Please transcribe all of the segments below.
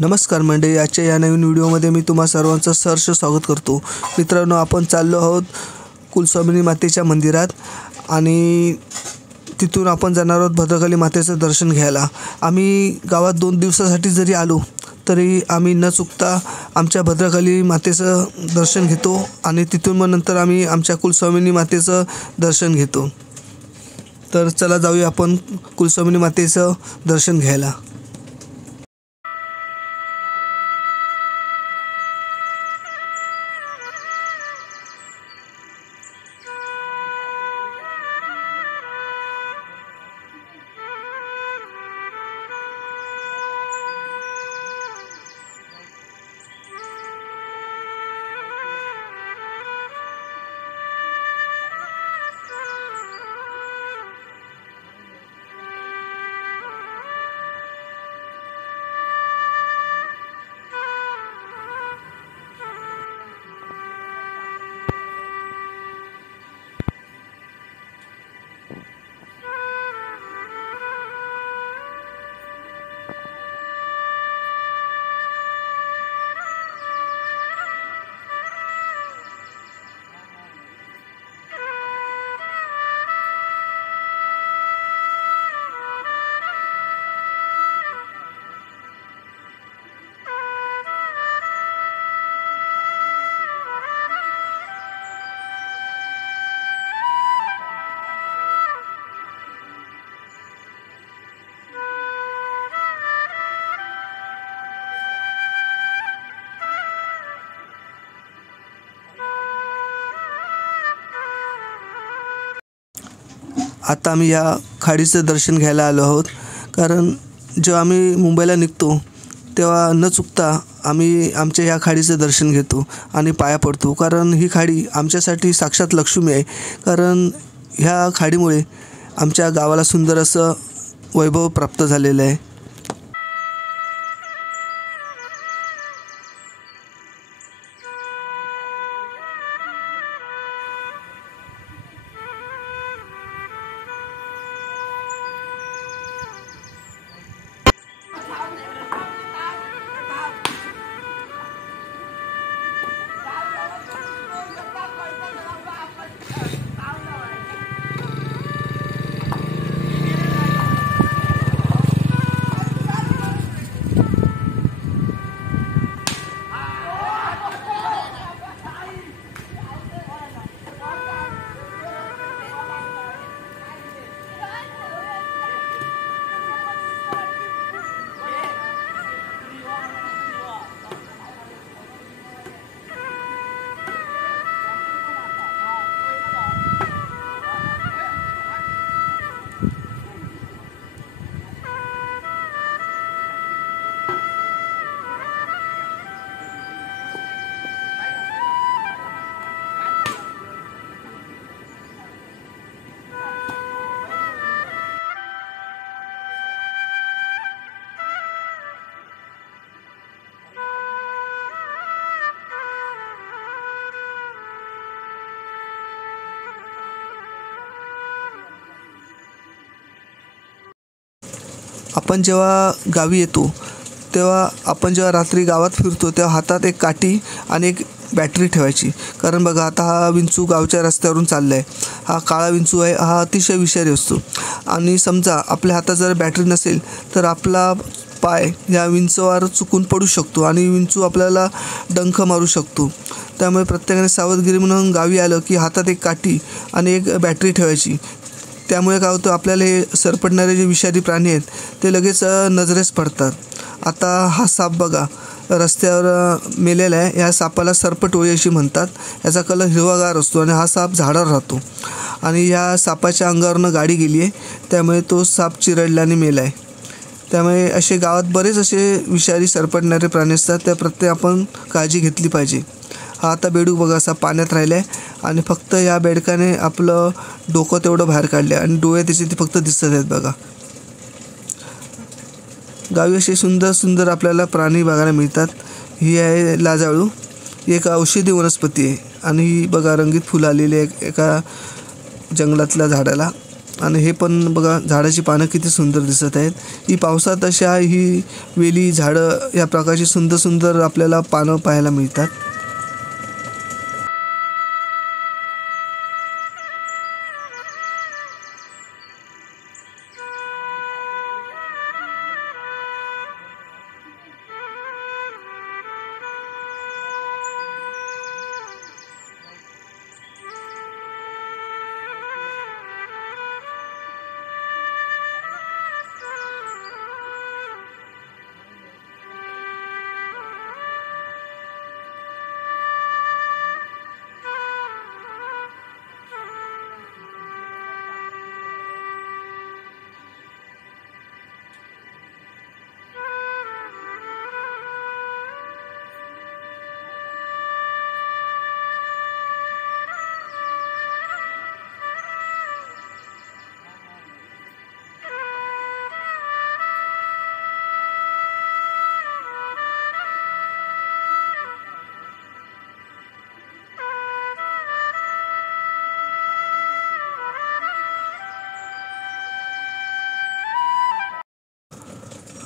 नमस्कार मंडळी, आजच्या या नवीन व्हिडिओमध्ये मी तुम्हा सर्वांचं सहर्ष स्वागत करतो। मित्रांनो, आपण चाललो आहोत कुलस्वामिनी मातेच्या मंदिरात आणि तिथून आपण जाणार आहोत भद्रकाली मातेचं दर्शन घ्यायला। आम्ही गावात 2 दिवसासाठी जरी आलो तरी आम्ही न चुकता आमच्या भद्रकाली मातेचं दर्शन घेतो आणि तिथून मग नंतर आम्ही आमच्या कुलस्वामिनी मातेचं दर्शन घेतो। तर चला जाऊया आपण कुलस्वामिनी मातेचं दर्शन घ्यायला। आता आम्ही या खाडीचं दर्शन घ्यायला आलो आहोत, कारण जेव्हा आम्ही मुंबईला निघतो तेव्हा न चुकता आम्ही आमच्या या खाडीचं दर्शन घेतो आणि पाया पडतो, कारण ही खाडी आमच्यासाठी साक्षात लक्ष्मी आहे। कारण ह्या खाडीमुळे आमच्या गावाला सुंदर असं वैभव प्राप्त झालेलं आहे। आपण जेव्हा गावी येतो तेव्हा आपण जेव्हा रात्री गावात फिरतो तेव्हा हातात एक काठी आणि एक बॅटरी ठेवायची, कारण बघा आता हा विंचू गावच्या रस्त्यावरून चालला आहे। हा काळा विंचू आहे, हा अतिशय विषारी असतो आणि समजा आपल्या हातात जर बॅटरी नसेल तर आपला पाय या विंचूवर चुकून पडू शकतो आणि विंचू आपल्याला डंख मारू शकतो। त्यामुळे प्रत्येकाने सावधगिरी म्हणून गावी आलं की हातात एक काठी आणि एक बॅटरी ठेवायची। त्यामुळे काय होतं, आपल्याला हे सरपटणारे जे विषारी प्राणी आहेत ते लगेच नजरेस पडतात। आता हा साप बघा रस्त्यावर मेलेला आहे, या सापाला सरपटोळी अशी म्हणतात। याचा कलर हिरवागार असतो आणि हा साप झाडावर राहतो आणि या सापाच्या अंगावरनं गाडी गेली आहे, त्यामुळे तो साप चिरडला आणि मेला आहे। त्यामुळे असे गावात बरेच असे विषारी सरपटणारे प्राणी असतात, त्या प्रत्येक आपण काळजी घेतली पाहिजे। हा आता बेडूक बघा असा पाण्यात राहिला आहे आणि फक्त या बेडकाने आपलं डोकं तेवढं बाहेर काढलं आणि डोळे त्याचे ते फक्त दिसत आहेत बघा। गावी असे सुंदर सुंदर आपल्याला प्राणी बघायला मिळतात। ही आहे लाजाळू, एक औषधी वनस्पती आहे आणि ही बघा रंगीत फुलं आलेली आहे एका जंगलातल्या झाडाला। आणि हे पण बघा झाडाची पानं किती सुंदर दिसत आहेत. ही पावसात अशा ही वेली झाडं या प्रकारची सुंदर सुंदर आपल्याला पानं पाहायला मिळतात.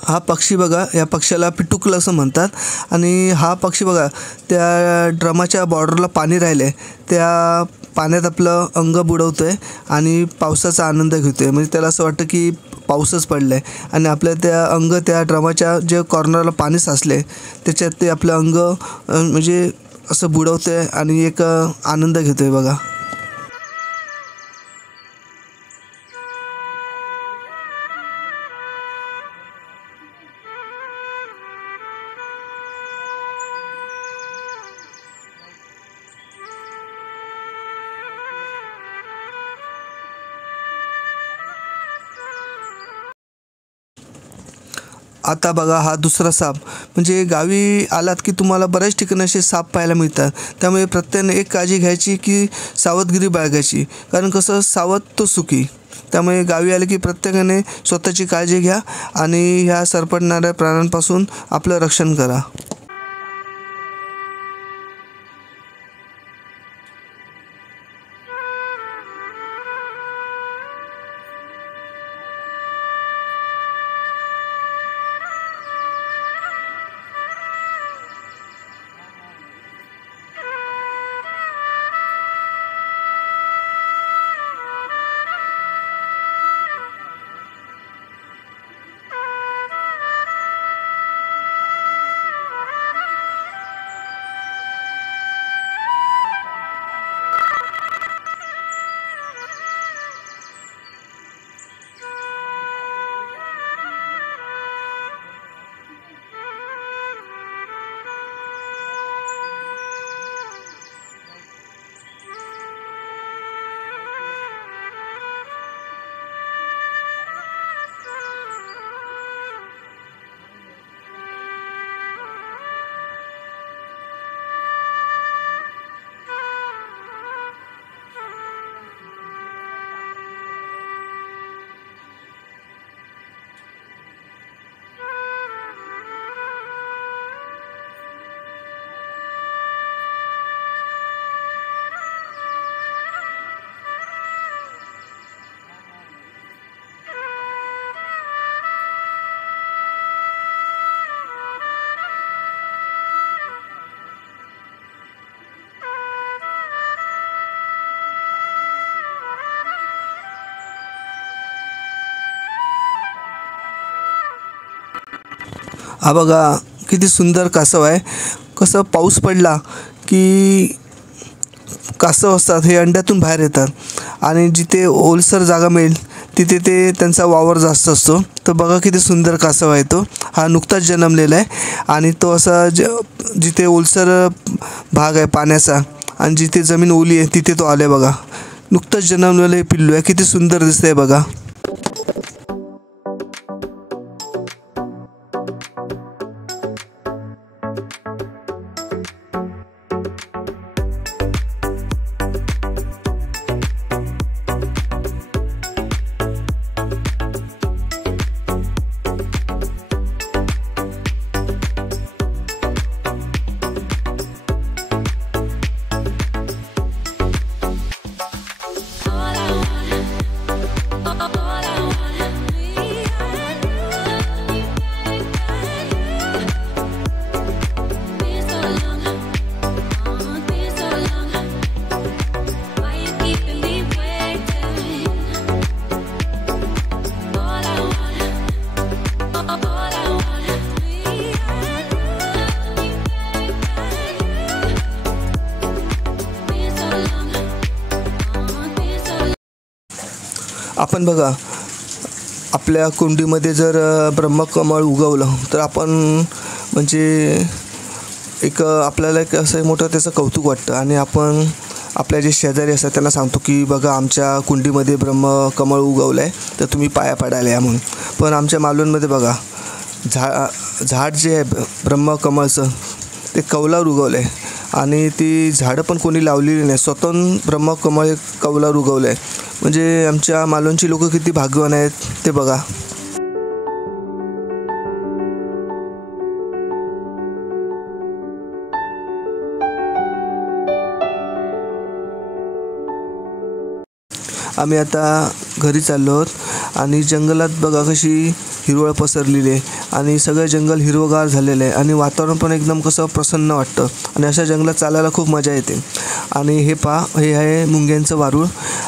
हा पक्षी बघा, या पक्ष्याला पिटुकलं असं म्हणतात. आणि हा पक्षी बघा त्या ड्रमाच्या बॉर्डरला पाणी राहिलं आहे, त्या पाण्यात आपलं अंग बुडवतो आहे आणि पावसाचा आनंद घेतो आहे. म्हणजे त्याला असं वाटतं की पाऊसच पडला आहे आणि आपल्या त्या अंग त्या ड्रमाच्या जे कॉर्नरला पाणी साचलं आहे त्याच्यात ते आपलं अंग म्हणजे असं बुडवतो आहे आणि एक आनंद घेतो आहे बघा. आता बघा हा दुसरा साप. म्हणजे गावी आलात की तुम्हाला बऱ्याच ठिकाणी असे साप पाहायला मिळतात. त्यामुळे प्रत्येकाने एक काळजी घ्यायची की सावधगिरी बाळगायची, कारण कसं सावध तो सुखी. त्यामुळे गावी आले की प्रत्येकाने स्वतःची काळजी घ्या आणि ह्या सरपटणाऱ्या प्राण्यांपासून आपलं रक्षण करा. हा बघा किती सुंदर कासव आहे. कसं पाऊस पडला की कासव असतात हे अंड्यातून बाहेर येतात आणि जिथे ओलसर जागा मिळेल तिथे ते त्यांचा वावर जास्त असतो. तर बघा किती सुंदर कासव आहे तो. हा नुकताच जन्मलेला आहे आणि तो असा जिथे ओलसर भाग आहे पाण्याचा आणि जिथे जमीन ओली आहे तिथे तो आला आहे बघा. नुकताच जन्मलेलं हे पिल्लू आहे. किती सुंदर दिसतंय बघा. आपण बघा, आपल्या कुंडीमध्ये जर ब्रह्मकमळ उगवलं तर आपण म्हणजे आपल्याला एक असं मोठं त्याचं कौतुक वाटतं आणि आपण आपल्या जे शेजारी असतात त्यांना सांगतो की बघा आमच्या कुंडीमध्ये ब्रह्मकमळ उगवलं आहे, तर तुम्ही पाया पडायला या म्हणून. पण आमच्या मालवणमध्ये बघा झाड जे आहे ब्रह्मकमळचं ते कौलावर उगवलं आहे आणि ती झाडं पण कोणी लावलेली नाही, स्वतःहून ब्रह्मकमळ कौलावर उगवलं आहे. म्हणजे आमच्या मालवणची लोकं किती भाग्यवान आहेत ते बघा. आम्ही आता घरी चाललो आहोत आणि जंगलात बघा कशी हिरवळ पसरलेली आहे आणि सगळं जंगल हिरवंगार झालेलं आहे आणि वातावरण पण एकदम कसं प्रसन्न वाटतं आणि अशा जंगलात चालायला खूप मजा येते. आणि हे हे आहे मुंग्यांचं वारूळ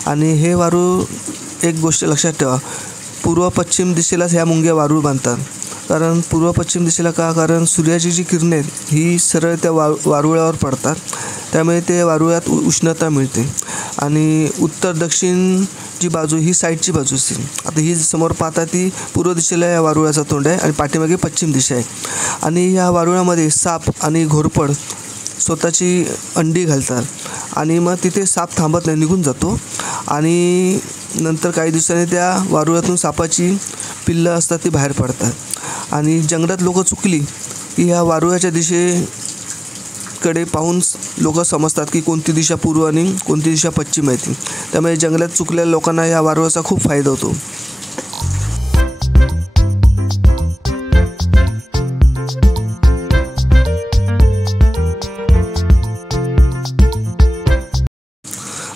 आणि हे वारूळ एक गोष्ट लक्षात ठेवा, पूर्व पश्चिम दिशेलाच ह्या मुंग्या वारूळ बांधतात. कारण पूर्व पश्चिम दिशेला का, कारण सूर्याची जी किरणे आहेत ही सरळ त्या वारुळावर पडतात, त्यामुळे ते वारुळात उष्णता मिळते. आणि उत्तर दक्षिण जी बाजू ही साईडची बाजू असते. आता ही समोर पाहता ती पूर्व दिशेला या वारुळाचा तोंड आहे आणि पाठीमागे पश्चिम दिशा आहे. आणि या वारुळामध्ये साप आणि घोरपड स्वतःची अंडी घालतात आणि मग तिथे साप थांबत नाही, निघून जातो आणि नंतर काही दिवसांनी त्या वारुळातून सापाची पिल्लं असतात ती बाहेर पडतात. आणि जंगलात लोकं चुकली की ह्या वारुळाच्या दिशेकडे पाहून लोकं समजतात की कोणती दिशा पूर्व आणि कोणती दिशा पश्चिम आहे ती. त्यामुळे जंगलात चुकलेल्या लोकांना या वारुळाचा खूप फायदा होतो.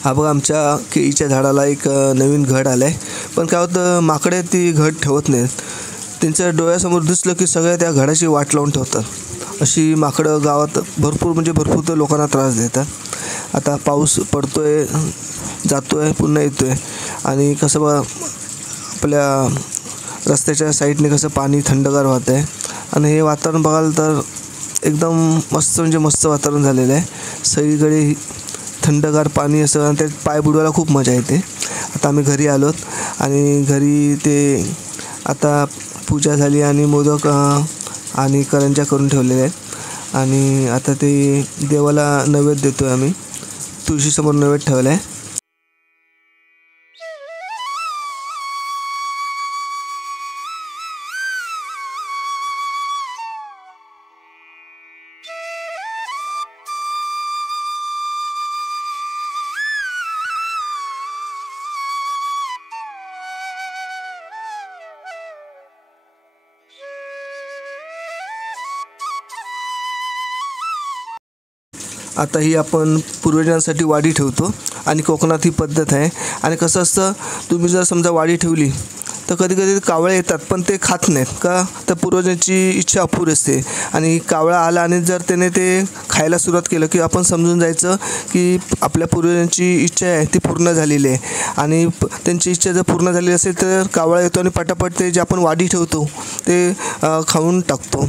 हा बघा, आमच्या केळीच्या झाडाला एक नवीन घड आलं आहे. पण काय होतं, माकडे ती घड ठेवत नाहीत. त्यांच्या डोळ्यासमोर दिसलं की सगळ्या त्या घडाची वाट लावून ठेवतात. अशी माकडं गावात भरपूर तर लोकांना त्रास देतात. आता पाऊस पडतोय, जातोय, पुन्हा येतोय आणि कसं बघा आपल्या रस्त्याच्या साईडने कसं पाणी थंडगार वाहत आहे आणि हे वातावरण बघाल तर एकदम मस्त, म्हणजे मस्त वातावरण झालेलं आहे. सगळीकडे थंडगार पाणी असं आणि त्यात पाय बुडवायला खूप मजा येते. आता आम्ही घरी आलोत आणि घरी ते आता पूजा झाली आणि मोदक आणि करंज्या करून ठेवलेल्या आहेत आणि आता ते देवाला नैवेद्य देतो आहे. आम्ही तुळशीसमोर नैवेद्य ठेवला आहे. आता ही आपण पूर्वजांसाठी वाडी ठेवतो आणि कोकणात ही पद्धत आहे. आणि कसं असतं, तुम्ही जर समजा वाडी ठेवली तर कधी कधी कावळे येतात पण ते खात नाहीत का, तर पूर्वजांची इच्छा अपुरी असते. आणि कावळा आला आणि जर त्याने ते खायला सुरुवात केलं की आपण समजून जायचं की आपल्या पूर्वजांची इच्छा आहे ती पूर्ण झालेली आहे. आणि त्यांची इच्छा जर पूर्ण झालेली असेल तर कावळा येतो आणि पटापट ते जे आपण वाडी ठेवतो ते खाऊन टाकतो.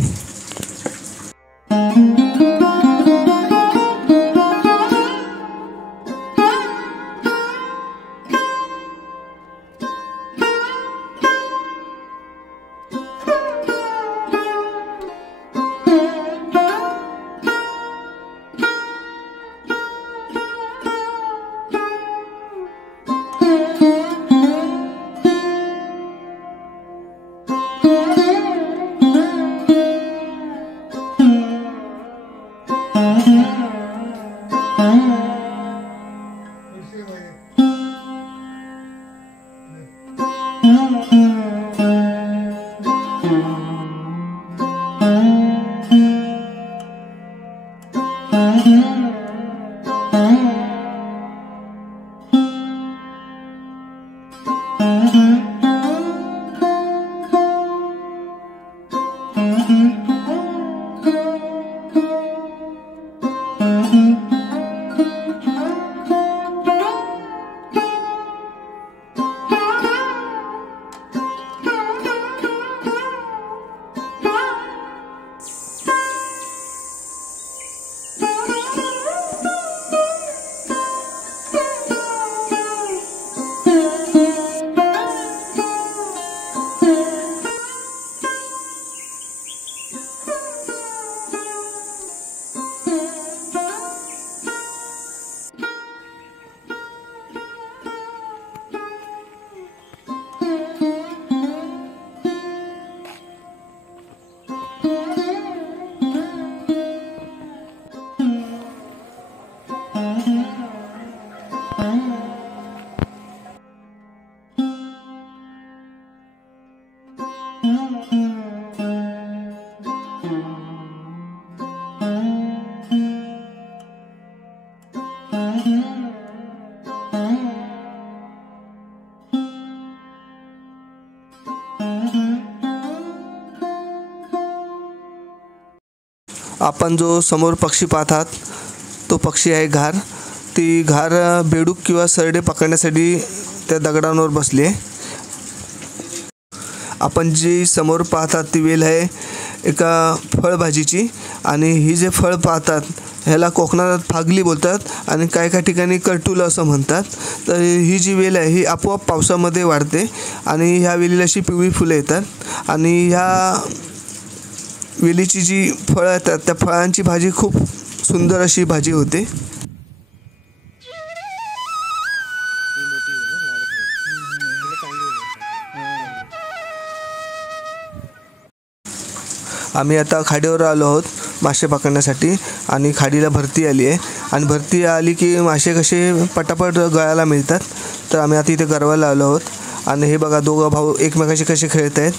आपण जो समोर पक्षी पाहतात तो पक्षी आहे घार. ती घार बेडूक किंवा सरडे पकडण्यासाठी त्या दगडांवर बसली आहे. आपण जी समोर पाहतात ती वेल आहे एका फळभाजीची आणि ही जे फळ पाहतात ह्याला कोकणात फागली बोलतात आणि काही ठिकाणी करटुलं असं म्हणतात. तर ही जी वेल आहे ही आपोआप पावसामध्ये वाढते आणि ह्या वेलीला अशी पिवळी फुलं येतात आणि ह्या वेलीची जी फळं येतात त्या फळांची भाजी खूप सुंदर अशी भाजी होते. आम्ही आता खाडीवर आलो आहोत मासे पकडण्यासाठी आणि खाडीला भरती आली आहे आणि भरती आली की मासे कसे पटापट गळायला मिळतात. तर आम्ही आता इथे गरवायला आलो आहोत आणि हे बघा दोघं भाऊ एकमेकाशी कसे खेळत आहेत.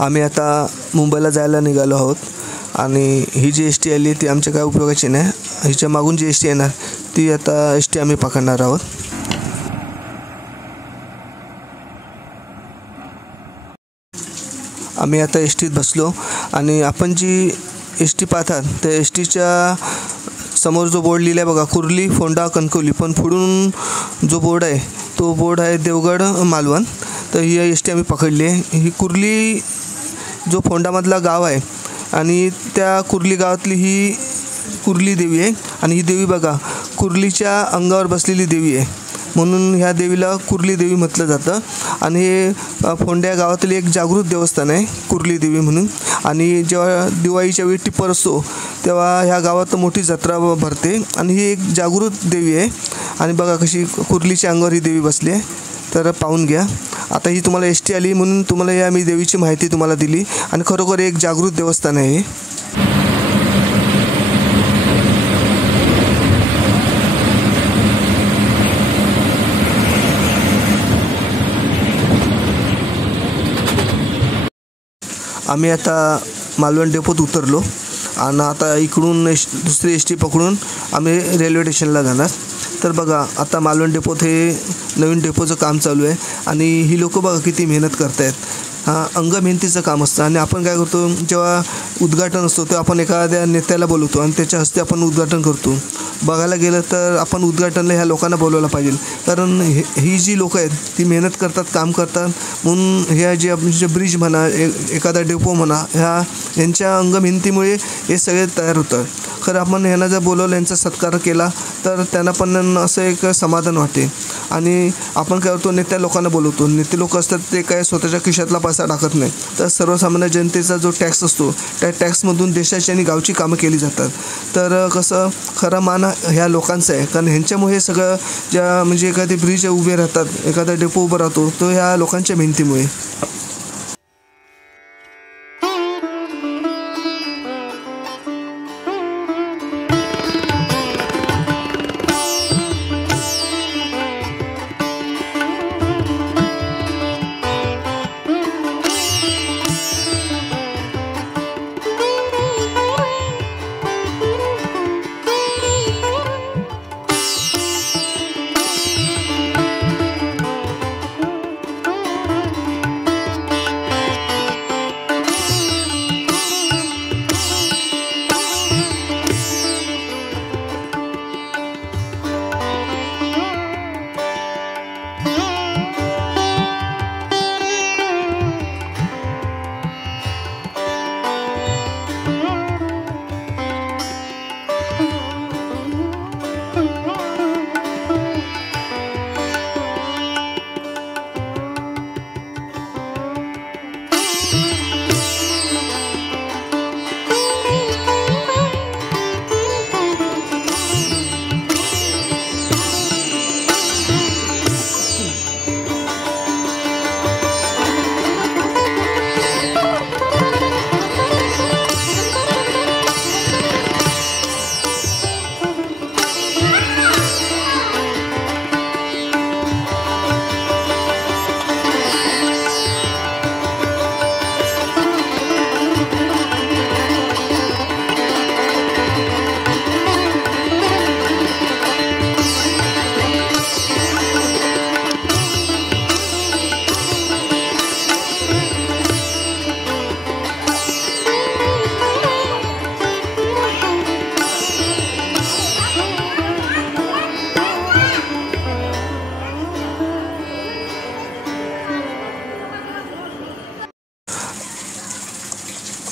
आम्ही आता मुंबईला जायला निघालो आहोत आणि ही जी एस टी आली ती आमच्या काय उपयोगाची नाही. हिच्या मागून जी एस टी येणार ती आता एस टी आम्ही पकडणार आहोत. आम्ही आता एस टीत बसलो आणि आपण जी एस टी पाहतात त्या एस टीच्या समोर जो बोर्ड लिहिला आहे बघा कुर्ली फोंडा कणकवली, पण पुढून जो बोर्ड आहे तो बोर्ड आहे देवगड मालवण. तर ही एस टी आम्ही पकडली आहे. ही कुर्ली जो फोंडामधला गाव आहे आणि त्या कुर्ली गावातली ही कुर्ली देवी आहे आणि ही देवी बघा कुर्लीच्या अंगावर बसलेली देवी आहे म्हणून ह्या देवीला कुर्ली देवी म्हटलं जातं. आणि हे फोंड्या गावातले एक जागृत देवस्थान आहे कुर्ली देवी म्हणून. आणि जेव्हा दिवाळीच्या वेळी टिप्पर असतो तेव्हा ह्या गावात मोठी जत्रा भरते आणि ही एक जागृत देवी आहे. आणि बघा कशी कुर्लीच्या अंगावर ही देवी बसली आहे. तर पाहून घ्या. आता ही तुम्हाला एस टी आली म्हणून तुम्हाला या मी देवीची माहिती तुम्हाला दिली आणि खरोखर एक जागृत देवस्थान आहे. आम्ही आता मालवण डेपोत उतरलो आणि आता इकडून दुसरी एस टी पकडून आम्ही रेल्वे स्टेशनला जाणार. तर बघा आता मालवण डेपोत हे नवीन डेपोचं काम चालू आहे आणि ही लोकं बघा किती मेहनत करत आहेत. अंग मेहनतीचं काम असतं आणि आपण काय करतो जेव्हा उद्घाटन असतो तेव्हा आपण एखाद्या नेत्याला बोलवतो आणि त्याच्या हस्ते आपण उद्घाटन करतो. बघायला गेलं तर आपण उद्घाटनला ह्या लोकांना बोलवायला पाहिजे कारण ही जी लोकं आहेत ती मेहनत करतात काम करतात म्हणून ह्या जे ब्रिज म्हणा एखादा डेपो म्हणा यांच्या अंग मेहनतीमुळे हे सगळे तयार होतात. खरं आपण ह्यांना जर बोलवलं यांचा सत्कार केला तर त्यांना पण असं एक समाधान वाटते. आणि आपण काय करतो नेत्या लोकांना बोलवतो. नेते लोक असतात ते काय स्वतःच्या खिशातला पैसा टाकत नाही तर सर्वसामान्य जनतेचा जो टॅक्स असतो त्या टॅक्समधून देशाची आणि गावची कामं केली जातात. तर कसं खरा मान ह्या लोकांचा आहे कारण ह्यांच्यामुळे सगळं ज्या म्हणजे एखादी ब्रिज उभे राहतात एखादा डेपो उभा राहतो तो ह्या लोकांच्या मेहनतीमुळे.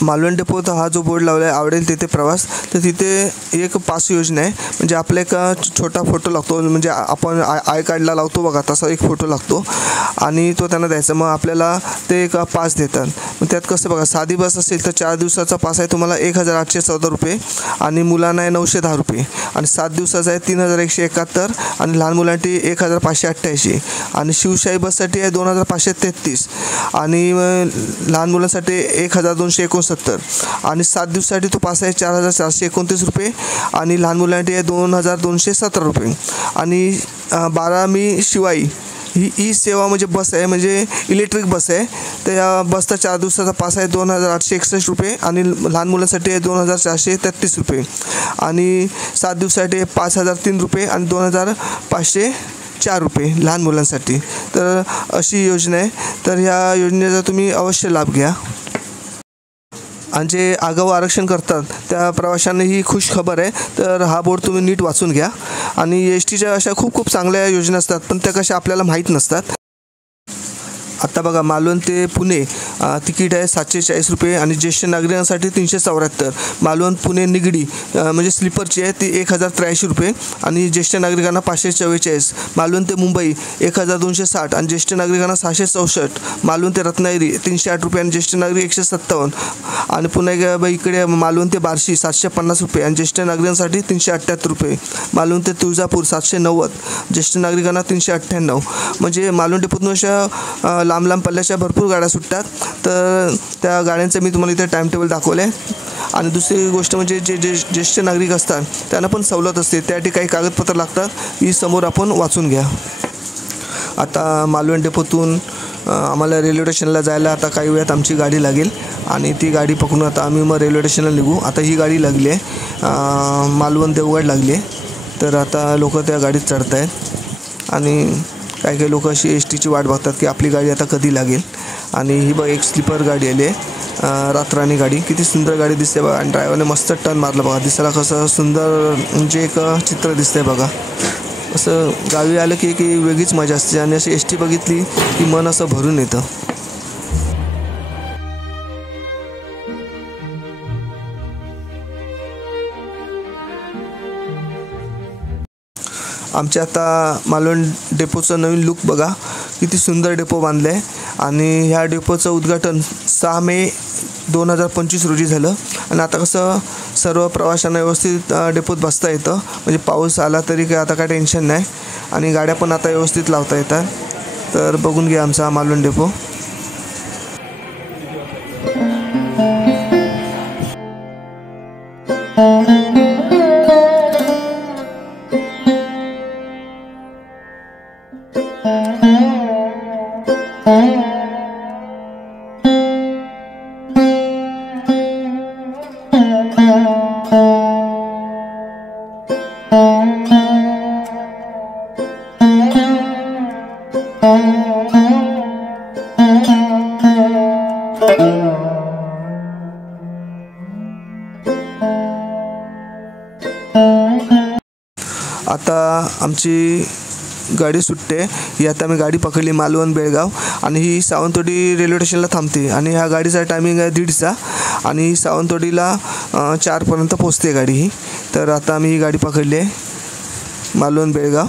मालवण डेपोत हा जो बोर्ड लावला आहे आवडेल तिथे प्रवास, तर तिथे एक पास योजना आहे. म्हणजे आपला एक छोटा फोटो लागतो, म्हणजे आपण आय कार्डला लावतो बघा तसा एक फोटो लागतो आणि तो त्यांना द्यायचा. मग आपल्याला ते एक पास देतात. मग त्यात कसं बघा, साधी बस असेल तर 4 दिवसाचा पास आहे तुम्हाला 1814 रुपये आणि मुलांना आहे 910 रुपये आणि 7 दिवसाचा आहे 3171 आणि लहान मुलांसाठी 1588 आणि शिवशाही बससाठी आहे 2533 आणि लहान मुलांसाठी 1269 आणि 7 दिवसासाठी तो पास आहे 4429 रुपये आणि लहान मुलांसाठी आहे 2217 रुपये आणि 12 मी शिवाई ही ई सेवा म्हणजे बस आहे, म्हणजे इलेक्ट्रिक बस आहे. तर या बसचा 4 दिवसाचा पास आहे 2861 रुपये आणि लहान मुलांसाठी आहे 2433 रुपये आणि 7 दिवसासाठी 5003 रुपये आणि 2504 रुपये लहान मुलांसाठी. तर अशी योजना आहे. तर ह्या योजनेचा तुम्ही अवश्य लाभ घ्या. आणि जे आगाऊ आरक्षण करतात त्या प्रवाशांना ही खुश खबर आहे. तर हा बोर्ड तुम्ही नीट वाचून घ्या. आणि एस टीच्या अशा खूप सांगल्या योजना असतात, पण त्या कशा आपल्याला माहीत नसतात. आता बघा, मालवण ते पुणे तिकीट आहे 740 रुपये आणि ज्येष्ठ नागरिकांसाठी 374. मालवण पुणे निगडी म्हणजे स्लीपरची आहे ती 1083 रुपये आणि ज्येष्ठ नागरिकांना 544. मालवण ते मुंबई 1260 आणि ज्येष्ठ नागरिकांना 664. मालवण ते रत्नागिरी 308 रुपये आणि ज्येष्ठ नागरिक 157 आणि पुन्हा इकडे मालवण ते बार्शी 750 रुपये आणि ज्येष्ठ नागरिकांसाठी 378 रुपये. मालवण ते तुळजापूर 790, ज्येष्ठ नागरिकांना 398. म्हणजे मालवण डेपोतून अशा लांब पल्ल्याच्या भरपूर गाड्या सुटतात. तर त्या गाड्यांचं मी तुम्हाला इथे टाईम टेबल दाखवलं आहे. आणि दुसरी गोष्ट म्हणजे जे ज्येष्ठ नागरिक असतात त्यांना पण सवलत असते, त्यासाठी काही कागदपत्र लागतात, ही समोर आपण वाचून घ्या. आता मालवण डेपोतून आम्हाला रेल्वे स्टेशनला जायला आता काही वेळात आमची गाडी लागेल आणि ती गाडी पकडून आता आम्ही मग रेल्वे स्टेशनला निघू. आता ही गाडी लागली आहे, मालवण देवगड लागली आहे. तर आता लोक त्या गाडीत चढत आहेत आणि काही लोक अशी एस टीची वाट बघतात की आपली गाडी आता कधी लागेल. आणि ही बघ एक स्लीपर गाडी आली आहे, रातराणी गाडी. किती सुंदर गाडी दिसते बघा आणि ड्रायव्हरने मस्त टर्न मारला बघा. दिसायला कसं सुंदर म्हणजे एक चित्र दिसतंय बघा. असं गावी आलं की एक वेगळीच मजा असते आणि अशी एस टी बघितली की मन असं भरून येतं. आमच्या आता मालवण डेपोचं नवीन लुक बघा, किती सुंदर डेपो बांधलं आहे. आणि ह्या डेपोचं उद्घाटन 6 मे 2025 रोजी झालं. आणि आता कसं सर्व प्रवाशांना व्यवस्थित डेपोत बसता येतं, म्हणजे पाऊस आला तरी काय आता काय टेन्शन नाही आणि गाड्या पण आता व्यवस्थित लावता येतात. तर बघून घ्या आमचा मालवण डेपो. आता आमची गाडी सुटते. ही आता मी गाडी पकडली मालवण बेळगाव आणि ही सावंतवाडी रेल्वे स्टेशनला थांबते आणि ह्या गाडीचा टायमिंग आहे 1:30चा आणि सावंतवाडीला 4पर्यंत पोचते गाडी ही. तर आता आम्ही ही गाडी पकडली आहे मालवण बेळगाव.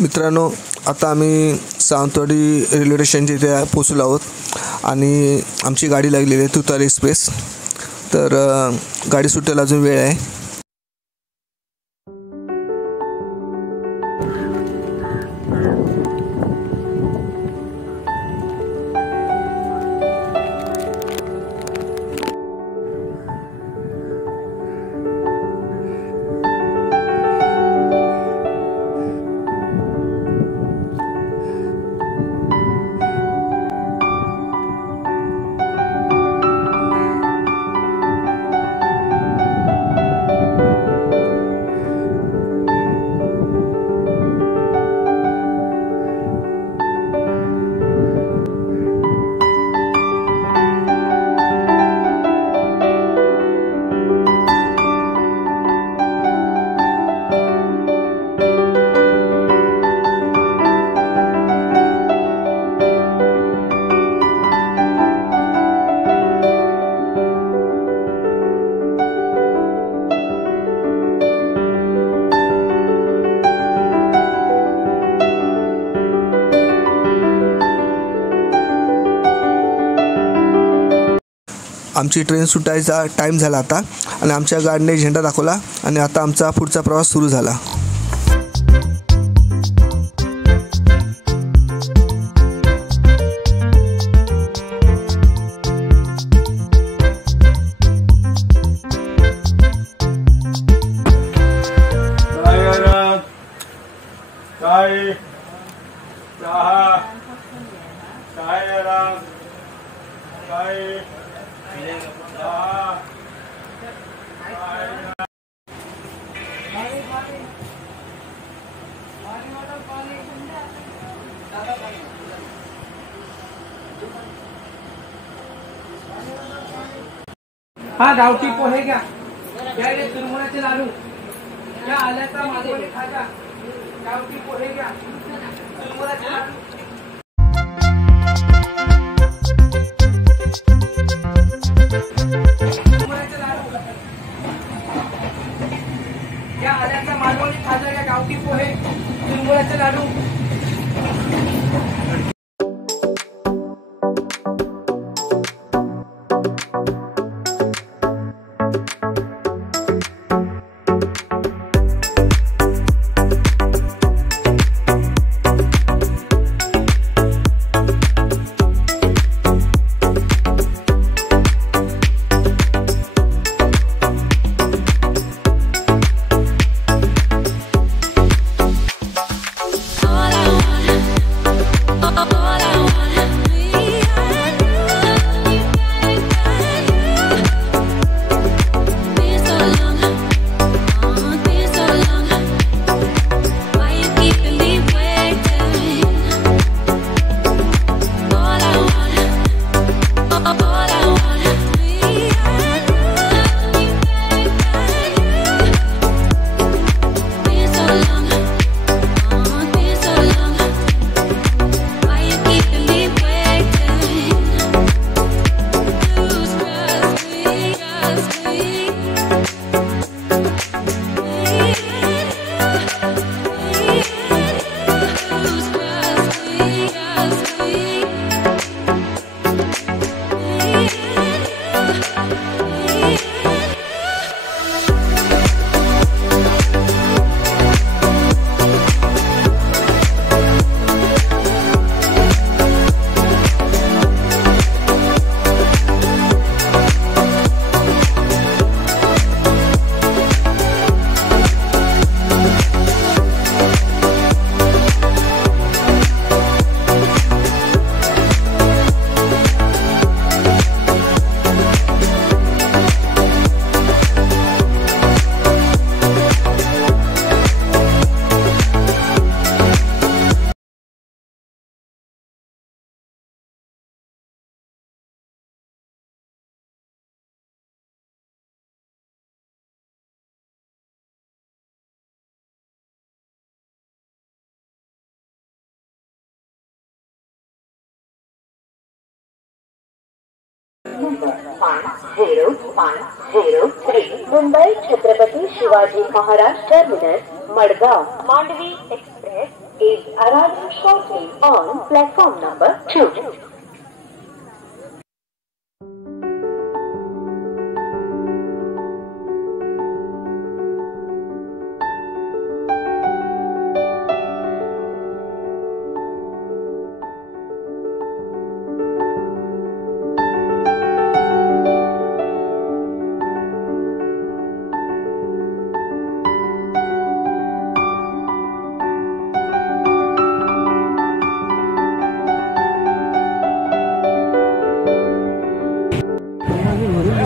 मित्रांनो, आता आम्ही सावंतवाडी रेल्वे स्टेशनच्या इथे पोचलो आहोत आणि आमची गाडी लागलेली आहे तुतारी एक्सप्रेस. तर गाडी सुटायला अजून वेळ आहे. आमची ट्रेन सुटायचा टाईम झाला आता आणि आमच्या गाडीने झेंडा दाखवला आणि आता आमचा पुढचा प्रवास सुरू झाला. हा गावठी पोहे घ्या, या चुरमुऱ्याचे लाडू, या आल्याचा मालवणी खाजा, गावठी पोहे घ्या, चुरमुऱ्याचे लाडू. या आल्याचा मालवणी खाजा, या गावठी पोहे, चुरमुऱ्याचे लाडू. Mumbai Chhatrapati Shivaji Maharaj terminus Madgaon Mandovi express is arriving shortly on platform number 2.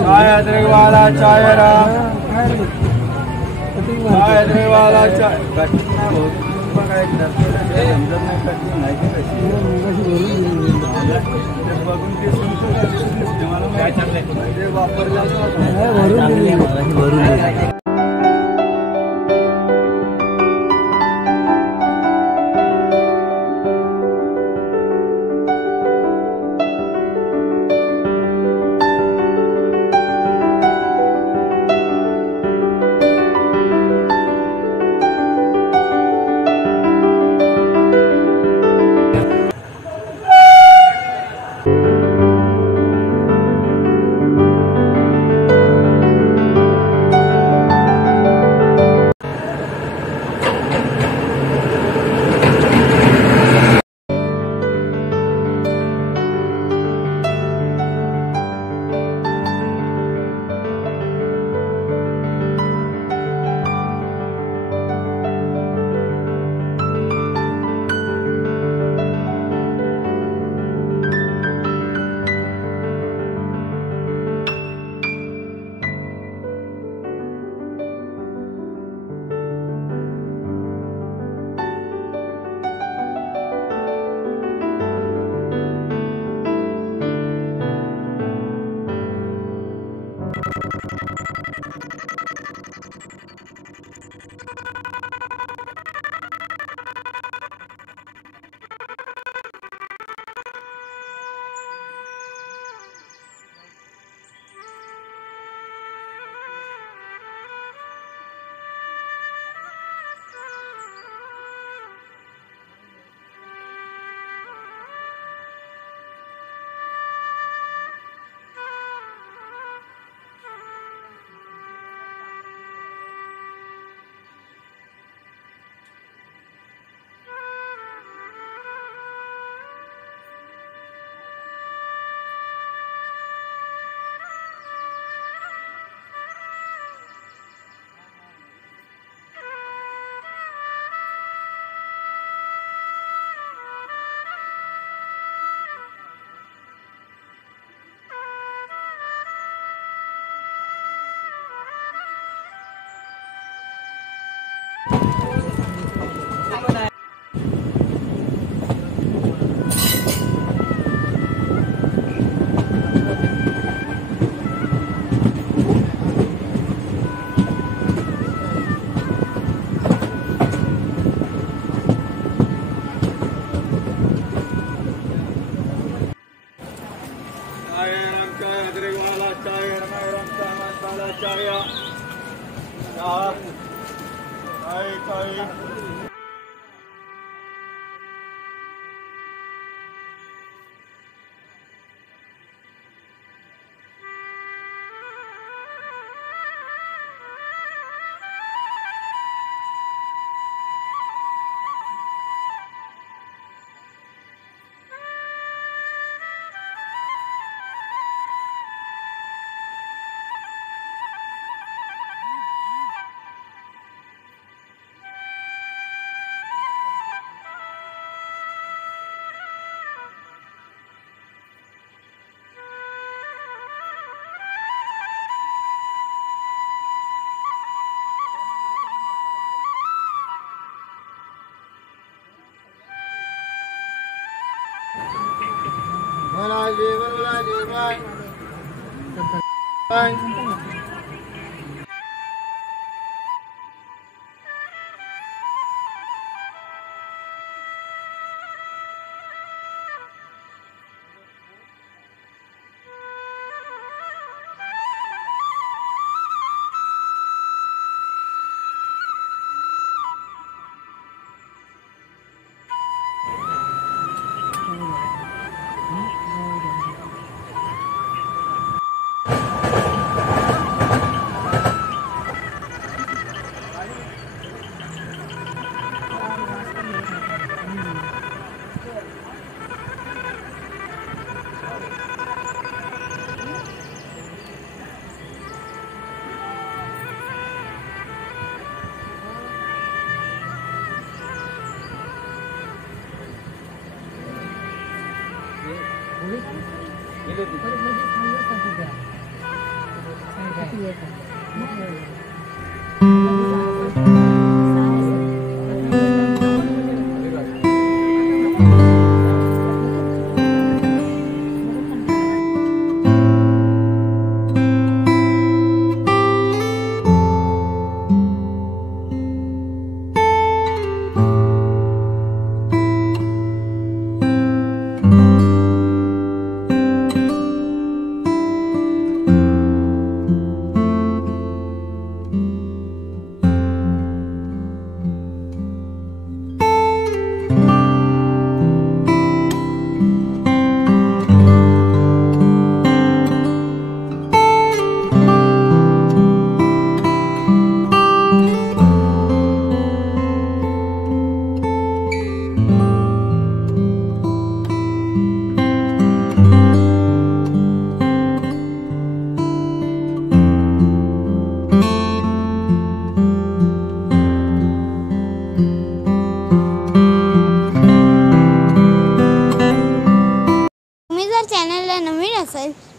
चाय अदरक वाला चाय राम चाय अदरक वाला चाय वापरला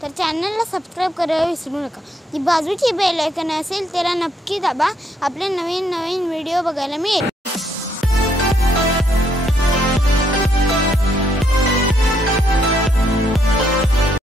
तर चॅनलला सबस्क्राईब करायला विसरू नका. जी बाजूची बेल आयकॉन असेल त्याला नक्की दाबा. आपले नवीन व्हिडिओ बघायला मिळेल.